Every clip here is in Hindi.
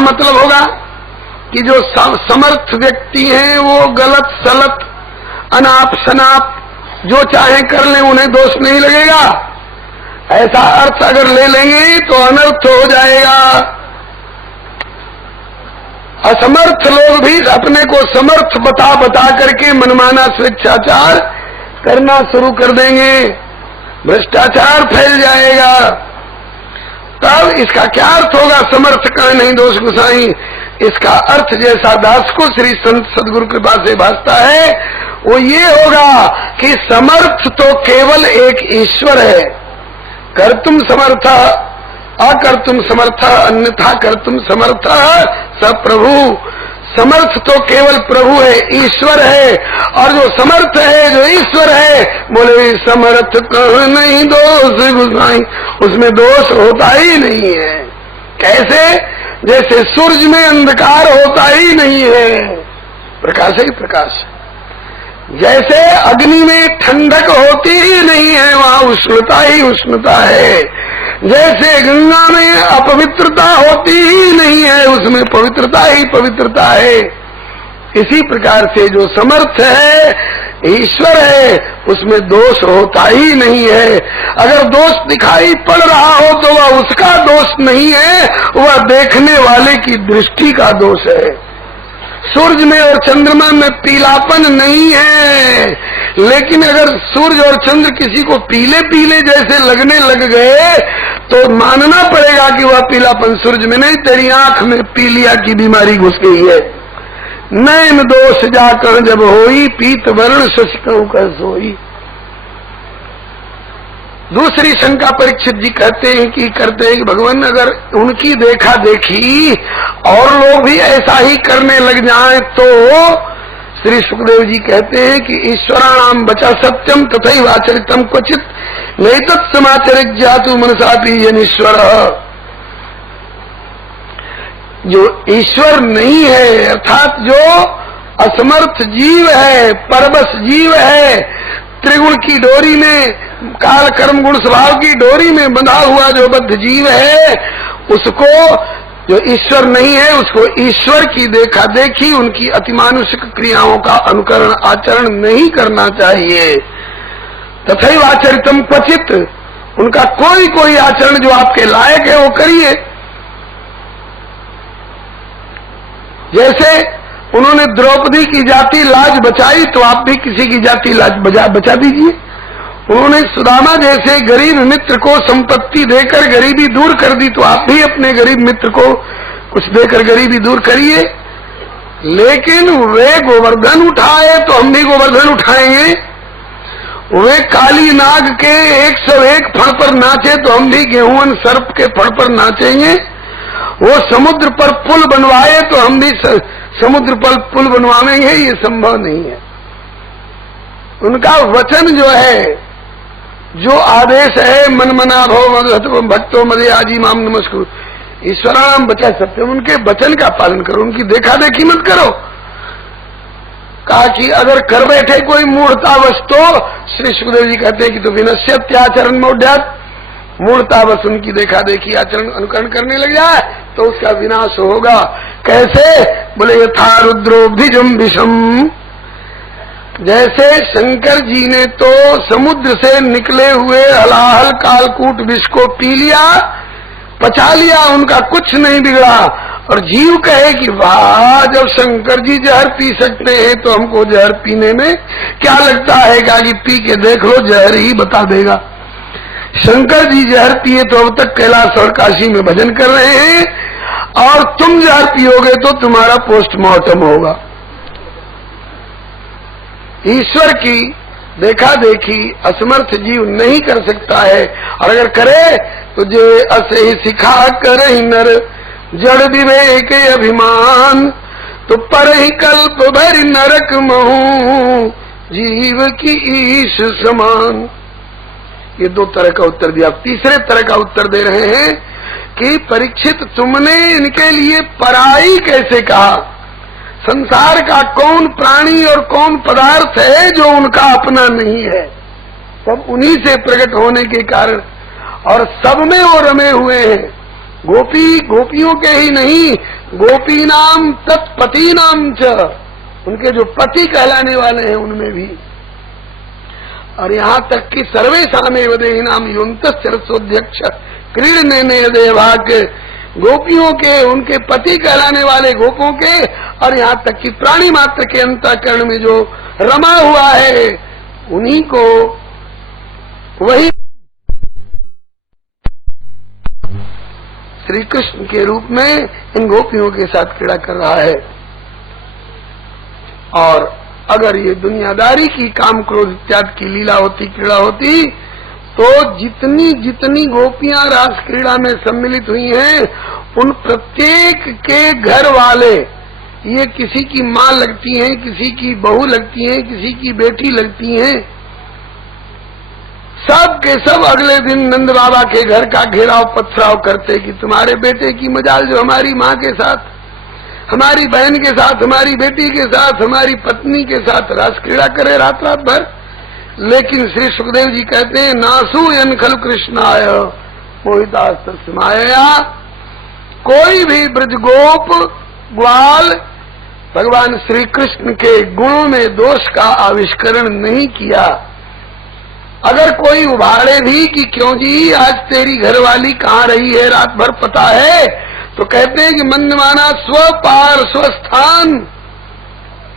मतलब होगा कि जो समर्थ व्यक्ति हैं वो गलत सलत अनाप शनाप जो चाहे कर लें, उन्हें दोष नहीं लगेगा। ऐसा अर्थ अगर ले लेंगे तो अनर्थ हो जाएगा। असमर्थ लोग भी अपने को समर्थ बता बता करके मनमाना स्वेच्छाचार करना शुरू कर देंगे, भ्रष्टाचार फैल जाएगा। तब इसका क्या अर्थ होगा? समर्थ का नहीं दोष गुसाई। इसका अर्थ जैसा दास को श्री संत सदगुरु कृपा से भासता है वो ये होगा कि समर्थ तो केवल एक ईश्वर है। कर्तुम समर्थ अकर्तुम समर्थ अन्यथा कर्तुम समर्थ स प्रभु। समर्थ तो केवल प्रभु है, ईश्वर है। और जो समर्थ है, जो ईश्वर है, बोले समर्थ कह नहीं दोष गुसाई, उसमें दोष होता ही नहीं है। कैसे? जैसे सूरज में अंधकार होता ही नहीं है, प्रकाश ही प्रकाश। जैसे अग्नि में ठंडक होती ही नहीं है, वहाँ उष्णता ही उष्णता है। जैसे गंगा में अपवित्रता होती ही नहीं है, उसमें पवित्रता ही पवित्रता है। इसी प्रकार से जो समर्थ है, ईश्वर है, उसमें दोष होता ही नहीं है। अगर दोष दिखाई पड़ रहा हो तो वह उसका दोष नहीं है, वह देखने वाले की दृष्टि का दोष है। सूरज में और चंद्रमा में पीलापन नहीं है, लेकिन अगर सूरज और चंद्र किसी को पीले पीले जैसे लगने लग गए तो मानना पड़ेगा कि वह पीलापन सूरज में नहीं, तेरी आंख में पीलिया की बीमारी घुस गई है। नैन दोष जाकर जब होई, पीत वर्ण शशिकहु कह सोई। दूसरी शंका परीक्षित जी करते हैं कि भगवान अगर उनकी देखा देखी और लोग भी ऐसा ही करने लग जाएं तो श्री सुखदेव जी कहते हैं कि ईश्वराणाम बचा सत्यम तथैव आचरितम क्वचित नहीं तत्समाचरित जातु मनसापि जनीश्वर। जो ईश्वर नहीं है अर्थात जो असमर्थ जीव है, परबस जीव है, त्रिगुण की डोरी में, काल कर्म गुण स्वभाव की डोरी में बंधा हुआ जो बद्ध जीव है, उसको जो ईश्वर नहीं है उसको ईश्वर की देखा देखी, उनकी अतिमानुषिक क्रियाओं का अनुकरण आचरण नहीं करना चाहिए। तथैव आचरितम क्वचित, उनका कोई कोई आचरण जो आपके लायक है वो करिए। जैसे उन्होंने द्रौपदी की जाति लाज बचाई तो आप भी किसी की जाति लाज बचा दीजिए। उन्होंने सुदामा जैसे गरीब मित्र को संपत्ति देकर गरीबी दूर कर दी तो आप भी अपने गरीब मित्र को कुछ देकर गरीबी दूर करिए। लेकिन वे गोवर्धन उठाए तो हम भी गोवर्धन उठाएंगे। वे काली नाग के 101 फण पर नाचे तो हम भी गेहूं सर्प के फण पर नाचेंगे। वो समुद्र पर पुल बनवाए तो हम भी समुद्र पर पुल बनवाएंगे, ये संभव नहीं है। उनका वचन जो है, जो आदेश है, मन मना भव भक्तो मदे आजी माम नमस्कुरु ईश्वराणाम बचा सत्यम, उनके वचन का पालन करो, उनकी देखा देखी मत करो। कहा कि अगर कर बैठे कोई मूढ़तावश तो श्री सुखदेव जी कहते हैं कि तो विनश्यत्याचरण मौढ़्यात्, मूढ़तावश उनकी देखा देखी आचरण अनुकरण करने लग जाए तो उसका विनाश होगा। कैसे? बोले यथा रुद्रोभिजम विषम, जैसे शंकर जी ने तो समुद्र से निकले हुए हलाहल कालकूट विष को पी लिया, पचा लिया, उनका कुछ नहीं बिगड़ा। और जीव कहे कि वाह, जब शंकर जी जहर पी सकते हैं तो हमको जहर पीने में क्या लगता है? कि पी के देख लो, जहर ही बता देगा। शंकर जी जहर पिए तो अब तक कैलाश और काशी में भजन कर रहे हैं, और तुम जहर पियोगे तो तुम्हारा पोस्टमार्टम होगा। ईश्वर की देखा देखी असमर्थ जीव नहीं कर सकता है, और अगर करे तो जे असे ही सिखा कर ही नर जड़ विवेक अभिमान, तो पर ही कल्प भर नरक महू जीव की ईश समान। ये दो तरह का उत्तर दिया। तीसरे तरह का उत्तर दे रहे हैं कि परीक्षित, तुमने इनके लिए पराई कैसे कहा? संसार का कौन प्राणी और कौन पदार्थ है जो उनका अपना नहीं है? सब उन्हीं से प्रकट होने के कारण, और सब में वो रमे हुए हैं। गोपी गोपियों के ही नहीं, गोपी नाम तत्पति नाम च, उनके जो पति कहलाने वाले हैं उनमें भी। और यहाँ तक कि सर्वेषामेव देहिनाम योऽन्तः चरसोऽध्यक्ष क्रीडने देवाक, गोपियों के, उनके पति कहलाने वाले गोपों के, और यहाँ तक कि प्राणी मात्र के अंतःकरण में जो रमा हुआ है उन्हीं को वही श्री कृष्ण के रूप में इन गोपियों के साथ क्रीड़ा कर रहा है। और अगर ये दुनियादारी की काम क्रोध इत्यादि की लीला होती, क्रीड़ा होती, तो जितनी जितनी गोपियां रास क्रीड़ा में सम्मिलित हुई हैं उन प्रत्येक के घर वाले, ये किसी की माँ लगती हैं, किसी की बहू लगती हैं, किसी की बेटी लगती हैं, सब के सब अगले दिन नंद बाबा के घर का घेराव पथराव करते कि तुम्हारे बेटे की मजाल जो हमारी माँ के साथ, हमारी बहन के साथ, हमारी बेटी के साथ, हमारी पत्नी के साथ रास क्रीड़ा करे रात रात भर। लेकिन श्री सुखदेव जी कहते हैं नासूयन खलु कृष्णाय मोहितास्तस्य मायया, कोई भी ब्रजगोप ग्वाल भगवान श्री कृष्ण के गुणों में दोष का आविष्करण नहीं किया। अगर कोई उभारे भी कि क्यों जी आज तेरी घरवाली कहाँ रही है रात भर, पता है, तो कहते हैं कि मन्यमाना स्वपार स्वस्थान,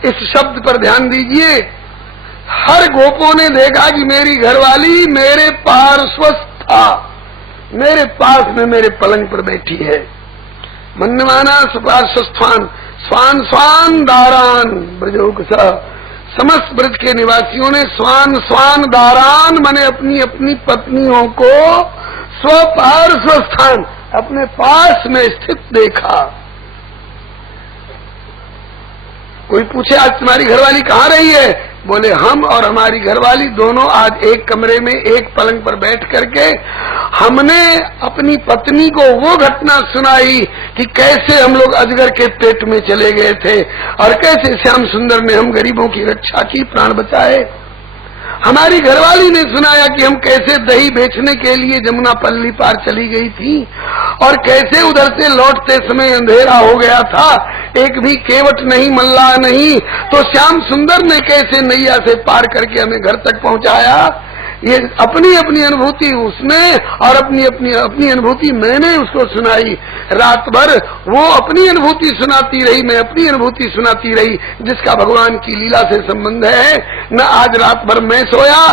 इस शब्द पर ध्यान दीजिए। हर गोपों ने देखा कि मेरी घरवाली मेरे पार्श्वस्थ था, मेरे पास में मेरे पलंग पर बैठी है। मन्यमाना स्वपार्श्वस्थान स्वान स्वान दारान ब्रजोक सा, समस्त ब्रज के निवासियों ने स्वान स्वान दारान माने अपनी अपनी पत्नियों को स्वपार्श्वस्थान अपने पास में स्थित देखा। कोई पूछे आज तुम्हारी घरवाली कहाँ रही है, बोले हम और हमारी घरवाली दोनों आज एक कमरे में एक पलंग पर बैठ करके हमने अपनी पत्नी को वो घटना सुनाई कि कैसे हम लोग अजगर के पेट में चले गए थे और कैसे श्याम सुंदर ने हम गरीबों की रक्षा की, प्राण बचाए। हमारी घरवाली ने सुनाया कि हम कैसे दही बेचने के लिए जमुना पल्ली पार चली गई थी और कैसे उधर से लौटते समय अंधेरा हो गया था, एक भी केवट नहीं, मल्लाह नहीं, तो श्याम सुंदर ने कैसे नैया से पार करके हमें घर तक पहुंचाया। ये अपनी अपनी अनुभूति उसने और अपनी अनुभूति मैंने उसको सुनाई। रात भर वो अपनी अनुभूति सुनाती रही, मैं अपनी अनुभूति सुनाती रही, जिसका भगवान की लीला से संबंध है। न आज रात भर मैं सोया,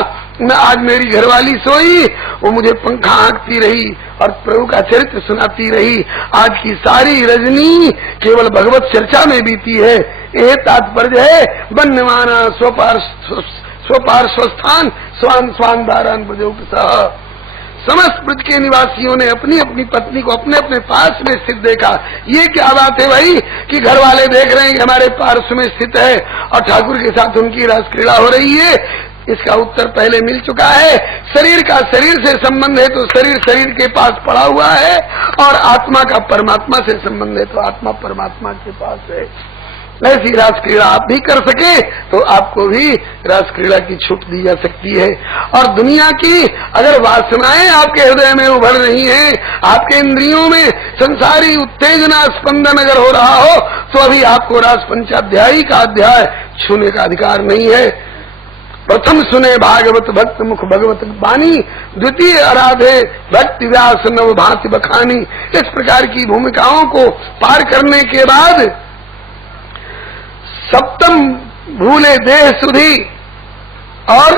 न आज मेरी घरवाली सोई, वो मुझे पंखा हाँकती रही और प्रभु का चरित्र सुनाती रही। आज की सारी रजनी केवल भगवत चर्चा में बीती है। ये तात्पर्य है वन्यमाना स्वपार्श्वस्थान स्वान स्वान दारान ब्रजोक सह। समस्त ब्रज के निवासियों ने अपनी अपनी पत्नी को अपने अपने पास में स्थित देखा। ये क्या बात है भाई कि घर वाले देख रहे हैं कि हमारे पार्श्व में स्थित है और ठाकुर के साथ उनकी रास क्रीड़ा हो रही है। इसका उत्तर पहले मिल चुका है। शरीर का शरीर से संबंध है तो शरीर शरीर के पास पड़ा हुआ है, और आत्मा का परमात्मा से संबंध है तो आत्मा परमात्मा के पास है। ऐसी रास क्रीड़ा आप भी कर सके तो आपको भी रास क्रीड़ा की छूट दी जा सकती है। और दुनिया की अगर वासनाएं आपके हृदय में उभर रही हैं, आपके इंद्रियों में संसारी उत्तेजना स्पंदन अगर हो रहा हो, तो अभी आपको रास पंचाध्यायी का अध्याय छूने का अधिकार नहीं है। प्रथम सुने भागवत भक्त मुख भगवत बानी, द्वितीय आराधे भक्ति व्यास नव भांति बखानी। इस प्रकार की भूमिकाओं को पार करने के बाद सप्तम भूले देह सुधी और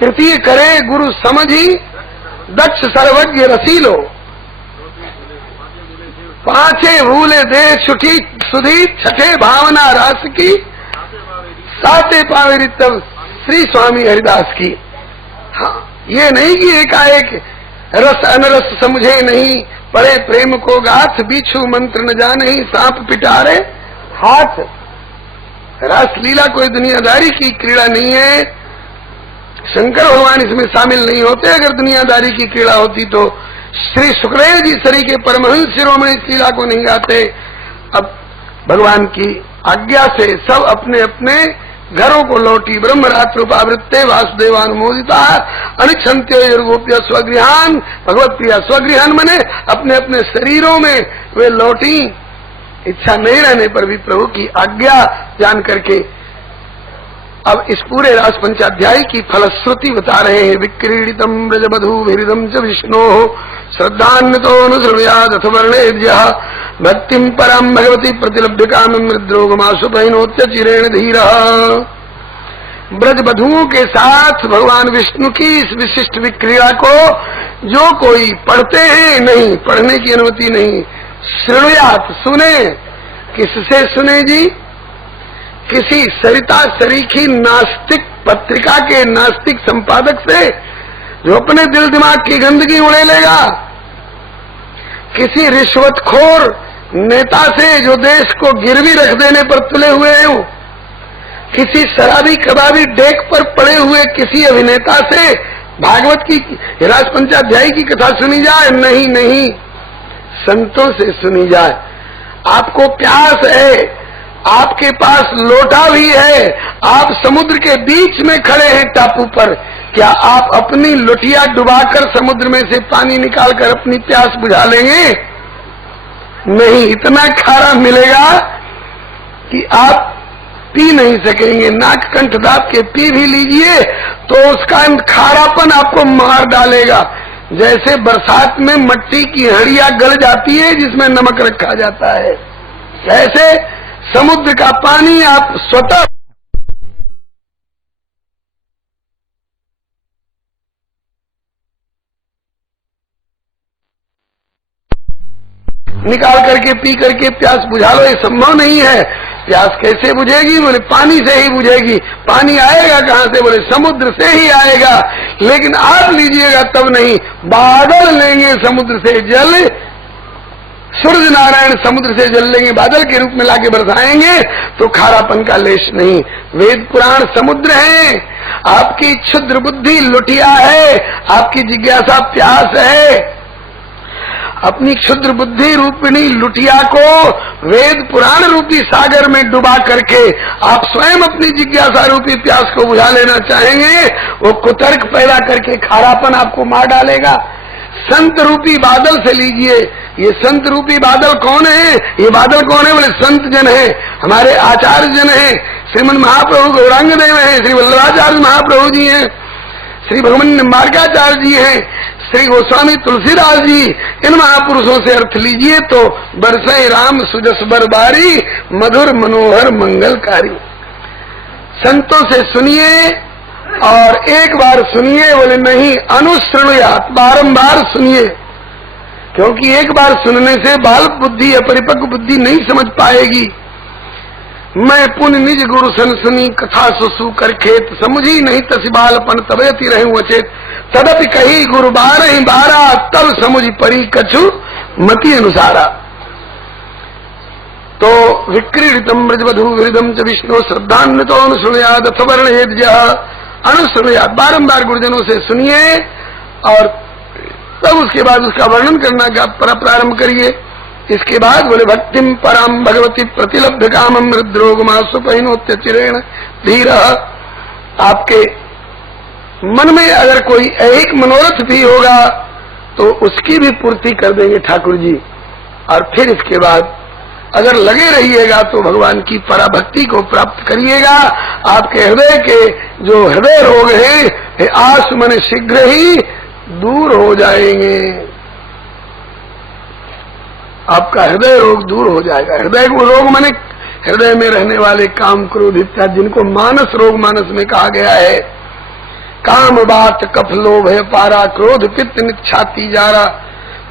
तृतीय करे गुरु समझी दक्ष सर्वज्ञ रसीलो, पांचे भूले देह छुटी सुधी, छठे भावना रास की, साते पावे तब श्री स्वामी हरिदास की। हाँ, ये नहीं कि एकाएक रस अनरस समझे नहीं, पढ़े प्रेम को गाथ, बिच्छू मंत्र न जाने ही, सांप पिटारे हाथ। रास लीला कोई दुनियादारी की क्रीड़ा नहीं है। शंकर भगवान इसमें शामिल नहीं होते। अगर दुनियादारी की क्रीड़ा होती तो श्री सुखदेव जी सरी के परमहंस शिरोमणि इस लीला को नहीं गाते। अब भगवान की आज्ञा से सब अपने अपने घरों को लौटी ब्रह्मरात्रोपावृत्ते वासुदेवानुमोदिता अनिच्छन्त्यो गोप्य स्वगृहान। भगवत प्रिया स्वगृहान मने अपने अपने शरीरों में वे लौटी, इच्छा नहीं रहने पर भी प्रभु की आज्ञा जान करके। अब इस पूरे रास पंचाध्याय की फलश्रुति बता रहे हैं। विक्रीडितम ब्रजबधूभिरिदं च विष्णो श्रद्धान्वितोऽनुसृणुयात् अथ वर्णेभ्यः भक्तिं परां भगवती प्रतिलभ्य कामं हृद्रोगमाशुपहिनोत्य चिरेण धीरः। ब्रजबधुओं के साथ भगवान विष्णु की इस विशिष्ट विक्रिया को जो कोई पढ़ते हैं, नहीं पढ़ने की अनुमति नहीं, श्रृणुयात् सुने। किससे सुने जी? किसी सरिता सरीखी नास्तिक पत्रिका के नास्तिक संपादक से जो अपने दिल दिमाग की गंदगी उड़ेलेगा, किसी रिश्वतखोर नेता से जो देश को गिरवी रख देने पर तुले हुए हैं, किसी शराबी कबाबी डेक पर पड़े हुए किसी अभिनेता से भागवत की रास पंचाध्यायी की कथा सुनी जाए? नहीं नहीं, संतों से सुनी जाए। आपको प्यास है, आपके पास लोटा भी है, आप समुद्र के बीच में खड़े हैं टापू पर, क्या आप अपनी लोटिया डुबाकर समुद्र में से पानी निकालकर अपनी प्यास बुझा लेंगे? नहीं, इतना खारा मिलेगा कि आप पी नहीं सकेंगे। नाक कंठ दाब के पी भी लीजिए तो उसका खारापन आपको मार डालेगा। जैसे बरसात में मट्टी की हड़िया गल जाती है जिसमें नमक रखा जाता है, ऐसे समुद्र का पानी आप स्वतः निकाल करके पी करके प्यास बुझा लो, ये संभव नहीं है। प्यास कैसे बुझेगी? बोले पानी से ही बुझेगी। पानी आएगा कहाँ से? बोले समुद्र से ही आएगा। लेकिन आप लीजिएगा तब नहीं, बादल लेंगे समुद्र से जल, सूर्य नारायण समुद्र से जल लेंगे, बादल के रूप में लाके बरसाएंगे तो खारापन का लेश नहीं। वेद पुराण समुद्र है, आपकी क्षुद्र बुद्धि लुटिया है, आपकी जिज्ञासा प्यास है। अपनी क्षुद्र बुद्धि रूपिणी लुटिया को वेद पुराण रूपी सागर में डुबा करके आप स्वयं अपनी जिज्ञासा रूपी प्यास को बुझा लेना चाहेंगे, वो कुतर्क पैदा करके खारापन आपको मार डालेगा। संत रूपी बादल से लीजिए। ये संत रूपी बादल कौन है? ये बादल कौन है? बोले संत जन है, हमारे आचार्य जन है। श्रीमन महाप्रभु गौरांग देव है, श्री वल्लभाचार्य महाप्रभु जी हैं, श्री भगवान निम्बार्काचार्य जी हैं, श्री गोस्वामी तुलसीदास जी। इन महापुरुषों से अर्थ लीजिए तो बरसे राम सुजस बरबारी, मधुर मनोहर मंगलकारी। संतों से सुनिए और एक बार सुनिए, बोले नहीं अनुश्रृणुयात्, बारंबार सुनिए, क्योंकि एक बार सुनने से बाल बुद्धि अपरिपक्व बुद्धि नहीं समझ पाएगी। मैं पुण्य निज गुरु सन सुनी कथा सुसु कर खेत, समझी नहीं तसी बालपन तबयति रहूं अचेत, तदपि कही गुरु बारहि बारा, तब समुझी परी कछु मति अनुसारा। तो विक्रीडितम ब्रजबधूभिरिदं च विष्णु श्रद्धान्वितो अनुशृणुयात् अथ वर्णयेद्यः अनुशृणुयात्। बारंबार गुरुजनों से सुनिए और तब उसके बाद उसका वर्णन करना का प्रारंभ करिए। इसके बाद बोले भक्तिम पराम भगवती प्रतिलब्ध कामम हृद्रोगमाशुपहिनोत्य चिरेण धीरः। आपके मन में अगर कोई एक मनोरथ भी होगा तो उसकी भी पूर्ति कर देंगे ठाकुर जी। और फिर इसके बाद अगर लगे रहिएगा तो भगवान की पराभक्ति को प्राप्त करिएगा। आपके हृदय के जो हृदय रोग हैं आशु मन शीघ्र ही दूर हो जाएंगे। आपका हृदय रोग दूर हो जाएगा। हृदय रोग माने हृदय में रहने वाले काम क्रोध इत्यादि, जिनको मानस रोग मानस में कहा गया है। काम बात कफ लोभ है पारा, क्रोध पित्त निक्षाती जारा,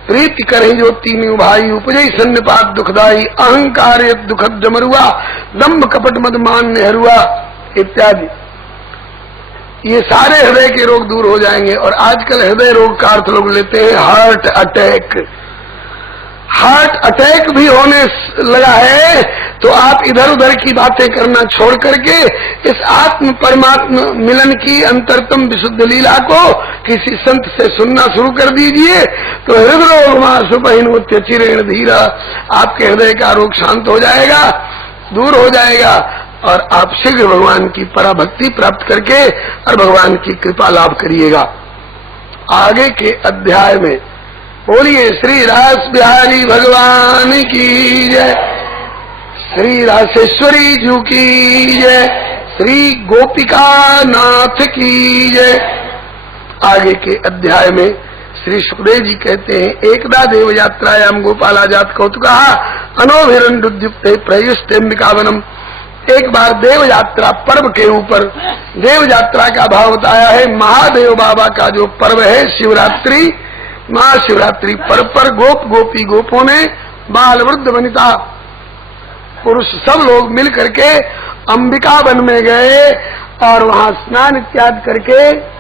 प्रीति करें जो तीनों भाई, उपजई सन्निपात दुखदाई, अहंकार दुखद जमरुआ, दम्भ कपट मद मान नेहरुआ इत्यादि। ये सारे हृदय के रोग दूर हो जाएंगे। और आजकल हृदय रोग का अर्थ लोग लेते हैं हार्ट अटैक। हार्ट अटैक भी होने लगा है तो आप इधर उधर की बातें करना छोड़ करके इस आत्म परमात्मा मिलन की अंतरतम विशुद्ध लीला को किसी संत से सुनना शुरू कर दीजिए तो हृदय चिरेण धीरा, आपके हृदय का रोग शांत हो जाएगा, दूर हो जाएगा। और आप शीघ्र भगवान की पराभक्ति प्राप्त करके और भगवान की कृपा लाभ करिएगा। आगे के अध्याय में बोलिए श्री रास बिहारी भगवान की जय, श्री रासेश्वरी जू की जय, श्री गोपिका नाथ की जय। आगे के अध्याय में श्री सुखदेव जी कहते हैं, एकदा देव यात्रायाम गोपालाजात कौतुका अनोभिरंडुद्युक्त प्रयुष्टेम्बिकावनम। एक बार देव यात्रा पर्व के ऊपर देव यात्रा का भाव बताया है। महादेव बाबा का जो पर्व है शिवरात्रि, महाशिवरात्रि पर्व पर गोप गोपी गोपों ने, बाल वृद्ध वनिता पुरुष सब लोग मिल करके अंबिका वन में गए और वहां स्नान इत्यादि करके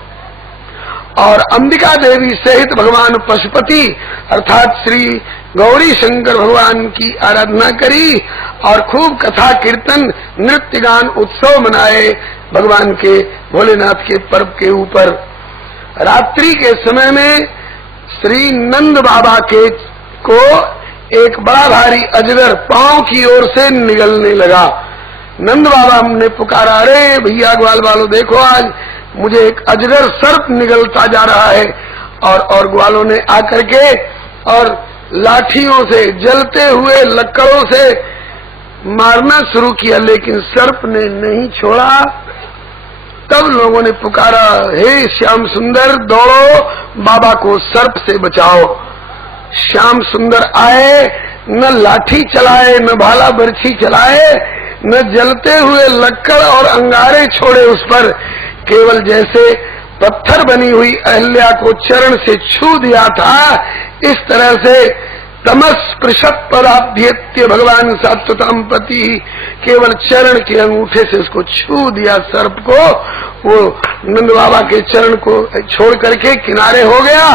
और अंबिका देवी सहित भगवान पशुपति अर्थात श्री गौरी शंकर भगवान की आराधना करी और खूब कथा कीर्तन नृत्य गान उत्सव मनाए भगवान के भोलेनाथ के पर्व के ऊपर। रात्रि के समय में श्री नंद बाबा के को एक बड़ा भारी अजगर पांव की ओर से निगलने लगा। नंद बाबा ने पुकारा, अरे भैया ग्वाल वालों देखो, आज मुझे एक अजगर सर्प निगलता जा रहा है। और ग्वालों ने आकर के और लाठियों से, जलते हुए लकड़ों से मारना शुरू किया, लेकिन सर्प ने नहीं छोड़ा। तब लोगों ने पुकारा, हे श्याम सुंदर दौड़ो, बाबा को सर्प से बचाओ। श्याम सुंदर आए, न लाठी चलाए, न भाला बर्छी चलाए, न जलते हुए लक्कड़ और अंगारे छोड़े उस पर, केवल जैसे पत्थर बनी हुई अहल्या को चरण से छू दिया था, इस तरह से तमस पृषत पदाभ्येत्य भगवान सात्वताम पति, केवल चरण के अंगूठे से उसको छू दिया सर्प को। वो नंद बाबा के चरण को छोड़ करके किनारे हो गया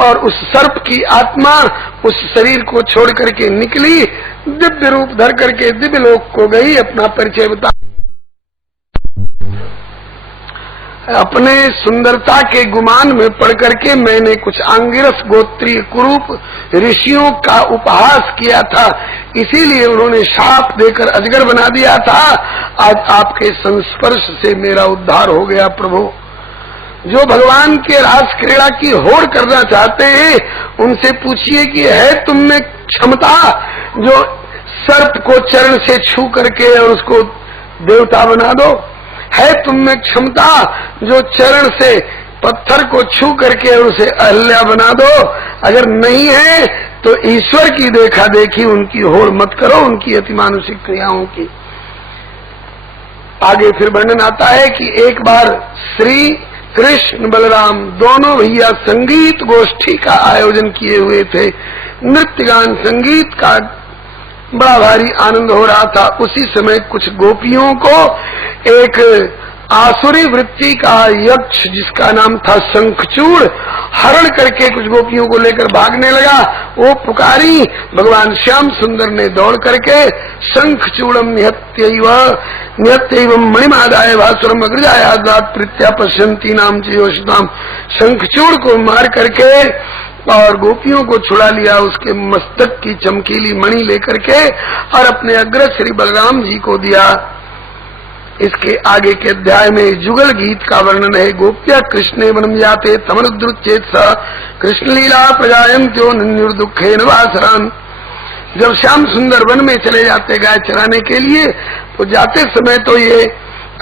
और उस सर्प की आत्मा उस शरीर को छोड़ करके निकली, दिव्य रूप धर करके दिव्य लोक को गई। अपना परिचय बता, अपने सुंदरता के गुमान में पड़ करके मैंने कुछ आंगिरस गोत्रीय कुरूप ऋषियों का उपहास किया था, इसीलिए उन्होंने शाप देकर अजगर बना दिया था। आज आपके संस्पर्श से मेरा उद्धार हो गया प्रभु। जो भगवान के रास क्रीड़ा की होड़ करना चाहते हैं उनसे पूछिए कि है तुम में क्षमता जो सर्प को चरण से छू करके और उसको देवता बना दो? है तुम में क्षमता जो चरण से पत्थर को छू करके और उसे अहल्या बना दो? अगर नहीं है तो ईश्वर की देखा देखी उनकी होड़ मत करो, उनकी अतिमानुषिक क्रियाओं की। आगे फिर वर्णन आता है कि एक बार श्री कृष्ण बलराम दोनों भैया संगीत गोष्ठी का आयोजन किए हुए थे। नृत्य गान संगीत का बड़ा भारी आनंद हो रहा था। उसी समय कुछ गोपियों को एक आसुरी वृत्ति का यक्ष जिसका नाम था शंखचूड़ हरण करके कुछ गोपियों को लेकर भागने लगा। वो पुकारी, भगवान श्याम सुंदर ने दौड़ करके शंखचूड़म निहत्यैव मणिमादाय भासुरम अग्रजायादात प्रीत्या पश्यन्ती नाम चयोषिताम। शंखचूड़ को मार करके और गोपियों को छुड़ा लिया, उसके मस्तक की चमकीली मणि लेकर के और अपने अग्रज श्री बलराम जी को दिया। इसके आगे के अध्याय में जुगल गीत का वर्णन है। गोप्या कृष्णे वनम जाते तमरुद्रुच्चेत स कृष्ण लीला प्रजायन्त्यो निर्दुखेन वासरान। जब श्याम सुंदर वन में चले जाते गाय चराने के लिए, तो जाते समय तो ये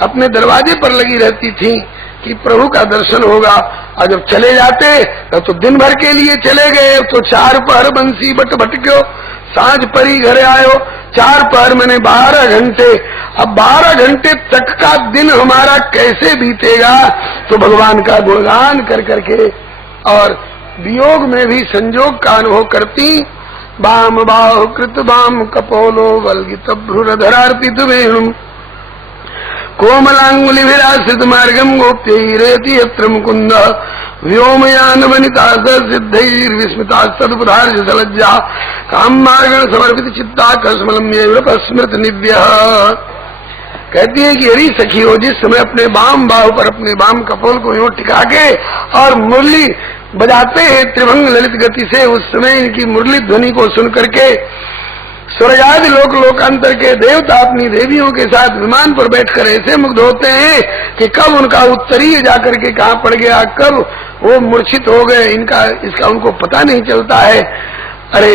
अपने दरवाजे पर लगी रहती थी कि प्रभु का दर्शन होगा, और जब चले जाते तो दिन भर के लिए चले गए। तो 4 पहर बंसी बट भटक्यो, सांझ परी घरे आयो। 4 पहर मैंने 12 घंटे। अब 12 घंटे तक का दिन हमारा कैसे बीतेगा? तो भगवान का गुणगान कर करके और वियोग में भी संजोग का अनुभव करती। बाम बाहु कृत बाम कपोलो वल्गित भ्रुरधरार्पित वेणुम कोमलांगुलि विरासित मार्गम गोप्यैरेति यत्र मुकुंद व्योमयान वनिता सिद्धैर्विस्मिता सदुपधार्य सलज्जा काम मार्गण समर्पित चित्ता कसमलम स्मृत निव्य। कहती है कि हरी सखी हो, जिस समय अपने बाम बाहु पर अपने बाम कपोल को यूं टिका के और मुरली बजाते हैं त्रिभंग ललित गति से, उस समय इनकी मुरली ध्वनि को सुन करके स्वर्ग आदि लोकांतर के देवता अपनी देवियों के साथ विमान पर बैठकर ऐसे मुग्ध होते हैं कि कब उनका उत्तरीय जाकर के कहाँ पड़ गया, कब वो मूर्छित हो गए, इसका उनको पता नहीं चलता है। अरे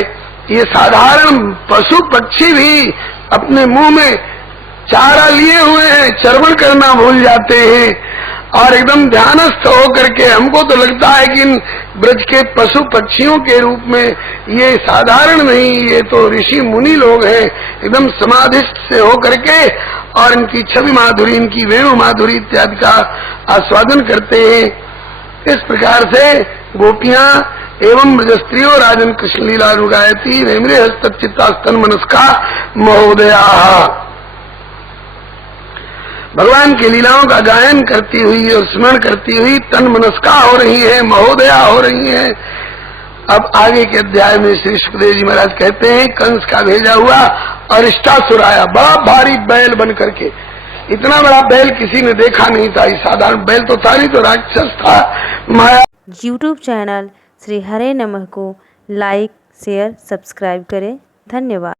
ये साधारण पशु पक्षी भी अपने मुंह में चारा लिए हुए हैं, चर्वण करना भूल जाते हैं और एकदम ध्यानस्थ होकर के हमको तो लगता है कि इन ब्रज के पशु पक्षियों के रूप में ये साधारण नहीं, ये तो ऋषि मुनि लोग हैं, एकदम समाधिस्थ से होकर के और इनकी छवि माधुरी, इनकी वेणु माधुरी इत्यादि का आस्वादन करते हैं। इस प्रकार से गोपियां एवं ब्रज स्त्रियों राजन कृष्ण लीला अनुगायती वेमरे हस्तचित्तास्तन मनस्का महोदया, भगवान की लीलाओं का गायन करती हुई और स्मरण करती हुई तन मनस्का हो रही है, महोदया हो रही है। अब आगे के अध्याय में श्री सुखदेव जी महाराज कहते हैं, कंस का भेजा हुआ अरिष्टासुर आया, बड़ा भारी बैल बन करके। इतना बड़ा बैल किसी ने देखा नहीं था, इस साधारण बैल तो था नहीं, तो राक्षस था। माया यूट्यूब चैनल श्री हरे नमः को लाइक शेयर सब्सक्राइब करें। धन्यवाद।